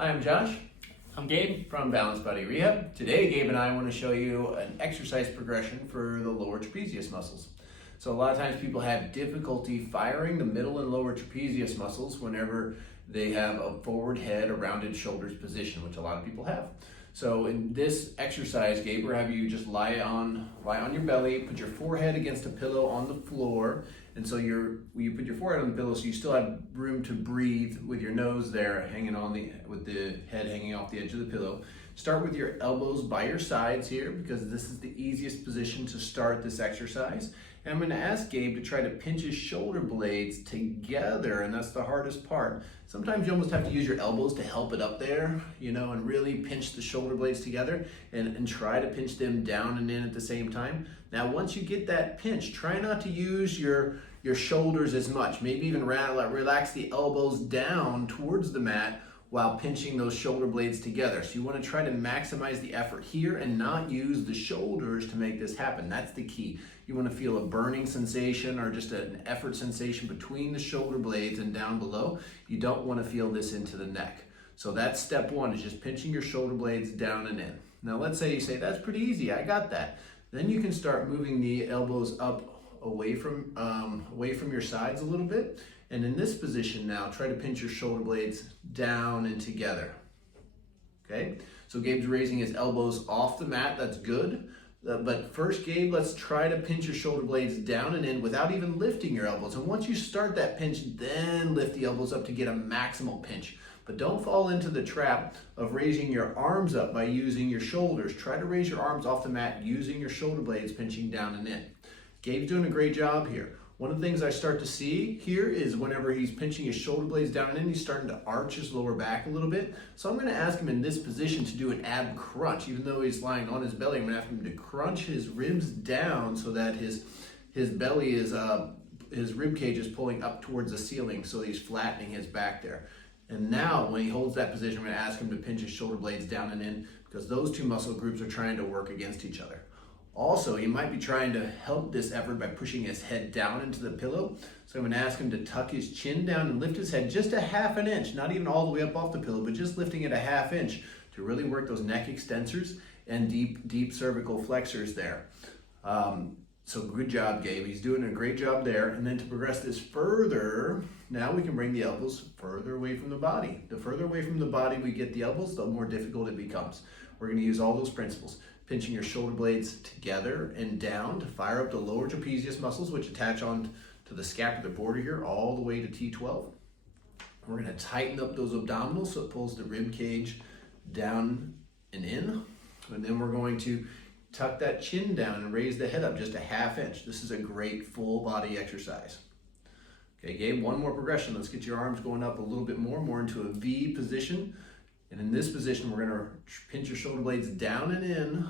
Hi, I'm Josh I'm Gabe. from Balance Buddy Rehab. Today, Gabe and I want to show you an exercise progression for the lower trapezius muscles. So a lot of times people have difficulty firing the middle and lower trapezius muscles whenever they have a forward head, a rounded shoulders position, which a lot of people have. So in this exercise, Gabe, we'll have you just lie on your belly, put your forehead against a pillow on the floor, and so you put your forehead on the pillow so you still have room to breathe with your nose there hanging with the head hanging off the edge of the pillow. Start with your elbows by your sides here because this is the easiest position to start this exercise. And I'm going to ask Gabe to try to pinch his shoulder blades together, and that's the hardest part. Sometimes you almost have to use your elbows to help it up there, and really pinch the shoulder blades together and try to pinch them down and in at the same time. Now, once you get that pinch, try not to use your shoulders as much. Maybe even relax the elbows down towards the mat while pinching those shoulder blades together. So you want to try to maximize the effort here and not use the shoulders to make this happen. That's the key. You want to feel a burning sensation or just an effort sensation between the shoulder blades and down below. You don't want to feel this into the neck. So that's step one, is just pinching your shoulder blades down and in. Now let's say you say, that's pretty easy, I got that. Then you can start moving the elbows up away from your sides a little bit. And in this position now, try to pinch your shoulder blades down and together. Okay, so Gabe's raising his elbows off the mat, that's good. But first, Gabe, let's try to pinch your shoulder blades down and in without even lifting your elbows. And once you start that pinch, then lift the elbows up to get a maximal pinch. But don't fall into the trap of raising your arms up by using your shoulders. Try to raise your arms off the mat using your shoulder blades, pinching down and in. Gabe's doing a great job here. One of the things I start to see here is whenever he's pinching his shoulder blades down and in, he's starting to arch his lower back a little bit. So I'm going to ask him in this position to do an ab crunch. Even though he's lying on his belly, I'm going to ask him to crunch his ribs down so that his belly is, his rib cage is pulling up towards the ceiling, so he's flattening his back there. And now when he holds that position, I'm going to ask him to pinch his shoulder blades down and in because those two muscle groups are trying to work against each other. Also, you might be trying to help this effort by pushing his head down into the pillow. So I'm going to ask him to tuck his chin down and lift his head just a half an inch, not even all the way up off the pillow, but just lifting it a half inch to really work those neck extensors and deep cervical flexors there. So good job, Gabe. He's doing a great job there. And then to progress this further, now we can bring the elbows further away from the body. The further away from the body we get the elbows, the more difficult it becomes. We're going to use all those principles. Pinching your shoulder blades together and down to fire up the lower trapezius muscles, which attach on to the scapular border here all the way to T12. We're going to tighten up those abdominals so it pulls the rib cage down and in. And then we're going to tuck that chin down and raise the head up just a half inch. This is a great full body exercise. Okay, Gabe, one more progression. Let's get your arms going up a little bit more into a V position. And in this position, we're going to pinch your shoulder blades down and in,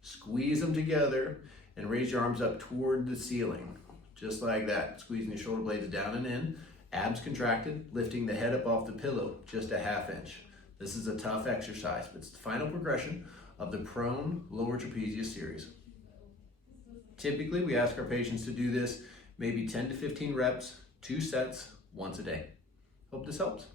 squeeze them together, and raise your arms up toward the ceiling. Just like that, squeezing your shoulder blades down and in, abs contracted, lifting the head up off the pillow just a half inch. This is a tough exercise, but it's the final progression of the prone lower trapezius series. Typically, we ask our patients to do this maybe 10 to 15 reps, 2 sets, once a day. Hope this helps.